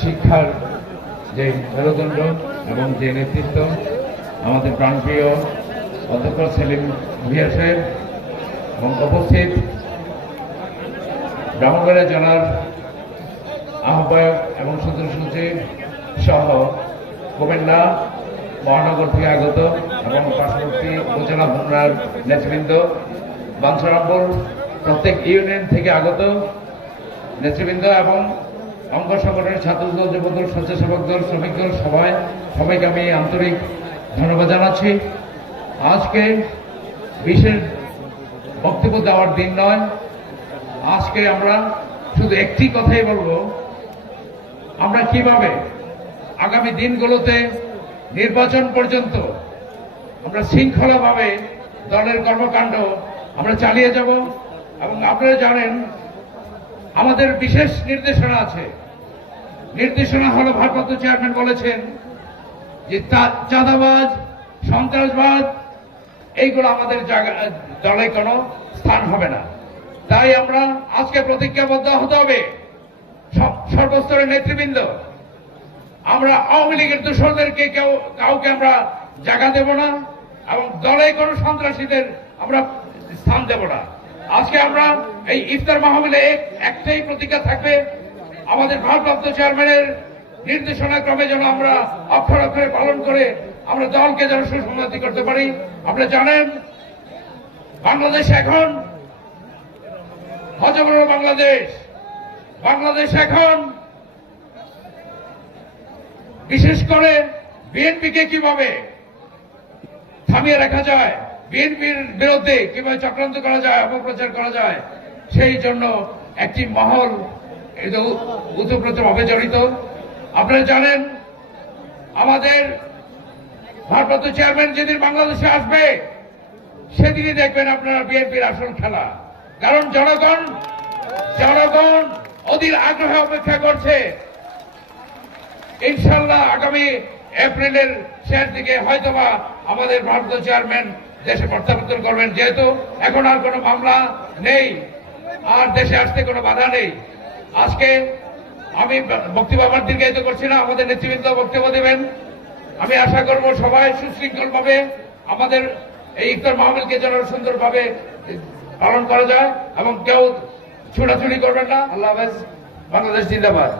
শিক্ষার যে মেরুদণ্ড এবং যে নেতৃত্ব আমাদের প্রাণপ্রিয় অধ্যক্ষ সেলিম ভিয়া সাহেব এবং উপস্থিত ব্রাহ্মণবাড়িয়া জেলার আহ্বায়ক এবং সদস্য সচিব সহ কুমিল্লা মহানগর থেকে আগত এবং পার্শ্ববর্তী উপজেলা ভ্রমণার নেতৃবৃন্দ। বাঞ্ছারামপুর প্রত্যেক ইউনিয়ন থেকে আগত নেতৃবৃন্দ এবং অঙ্গ সংগঠনের ছাত্রদল যুবদল স্বেচ্ছাসেবক দল, শ্রমিক দল, সবাই, সবাইকে আমি আন্তরিক ধন্যবাদ জানাচ্ছি। আজকে বিশেষ বক্তব্য দেওয়ার দিন নয়। আজকে আমরা শুধু একটি কথাই বলব আমরা কীভাবে আগামী দিনগুলোতে নির্বাচন পর্যন্ত আমরা শৃঙ্খলাভাবে দলের কর্মকাণ্ড আমরা চালিয়ে যাব এবং আপনারা জানেন, আমাদের বিশেষ নির্দেশনা আছে। নির্দেশনা হলো, ভারপ্রাপ্ত চেয়ারম্যান বলেছেন যে চাঁদাবাজ সন্ত্রাসবাদ এইগুলো আমাদের দলে কোনো স্থান হবে না। তাই আমরা আজকে প্রতিজ্ঞাবদ্ধ হতে হবে। সর্বস্তরের নেতৃবৃন্দ, আমরা আওয়ামী লীগের দূষণদেরকে কেউ, কাউকে আমরা জায়গা দেব না এবং দলে কোনো সন্ত্রাসীদের আমরা স্থান দেব না। আজকে আমরা এই ইফতার মাহমিলে একটাই প্রতিজ্ঞা থাকবে, আমাদের ভারপ্রাপ্ত চেয়ারম্যানের নির্দেশনা ক্রমে যেন আমরা অক্ষর অক্ষরে পালন করে আমরা দলকে যেন সুসংহতি করতে পারি। আপনারা জানেন, বাংলাদেশ এখন হজবর বাংলাদেশ। বাংলাদেশ এখন, বিশেষ করে বিএনপিকে কীভাবে থামিয়ে রাখা যায়, বিএনপির বিরুদ্ধে কীভাবে চক্রান্ত করা যায়, অপপ্রচার করা যায়, সেই জন্য একটি মহল এটা উতপ্রোতভাবে জড়িত। আপনারা জানেন, আমাদের ভারপ্রাপ্ত চেয়ারম্যান যেদিন বাংলাদেশে আসবে, সেদিনই দেখবেন আপনারা বিএনপির আসল খেলা। কারণ জনগণ জনগণ অধীর আগ্রহে অপেক্ষা করছে। ইনশাল্লাহ আগামী এপ্রিলের শেষ দিকে হয়তোবা আমাদের ভারতীয় চেয়ারম্যান দেশে প্রত্যাবর্তন করবেন। যেহেতু এখন আর কোনো মামলা নেই, আর দেশে আসতে কোনো বাধা নেই। আজকে আমি বক্তব্য আমার দীর্ঘায়িত করছি না, আমাদের নেতৃবৃন্দ বক্তব্য দেবেন। আমি আশা করব সবাই সুশৃঙ্খল ভাবে আমাদের এই ইফতার মাহমিলকে যেন সুন্দরভাবে পালন করা যায় এবং কেউ ছুটাছুটি করবেন না। আল্লাহ হাফেজ বাংলাদেশ জিন্দাবাদ।